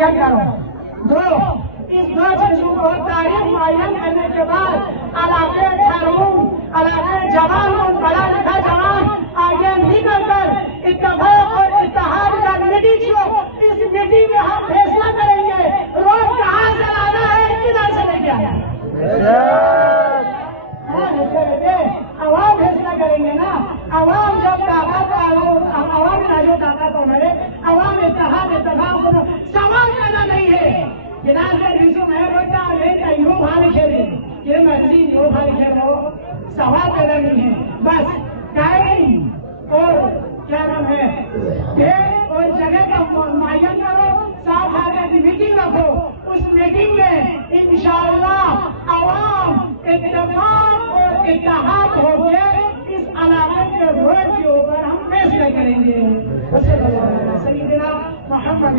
دو اس دو چیزوں کو تاریخ معین کرنے کے بعد علاقے چھارون علاقے جوان اور بڑا لکھا جوان آگے نکل کر اتفاق اور اتحاد کا میٹنگ ہو. اس میٹنگ میں ہم فیصلہ کریں گے روڈ کہاں سے لانا ہے کدھر سے لے کے آنا ہے. عوام فیصلہ کریں گے نا. عوام جب طاقت عوام نہ جو طاقت ہو میرے عوام اتحاد اتفاق سوال کرنا نہیں ہے. جنازے ریسو میں بتا ہے کہ یوں بھانے کھیلے یہ مسجد یوں بھانے کھیل رہا ہو سوال پیدا نہیں ہے. بس ٹائم اور کیا نام ہے ڈیٹ اور جگہ کا معین کرو. ساتھ آگے کی میٹنگ رکھو. اس میٹنگ میں انشاءاللہ عوام اتفاق اور اتحاد ہو کے اس علاقے کے روڈ کے اوپر ہم فیصلہ کریں گے. سیدنا محمد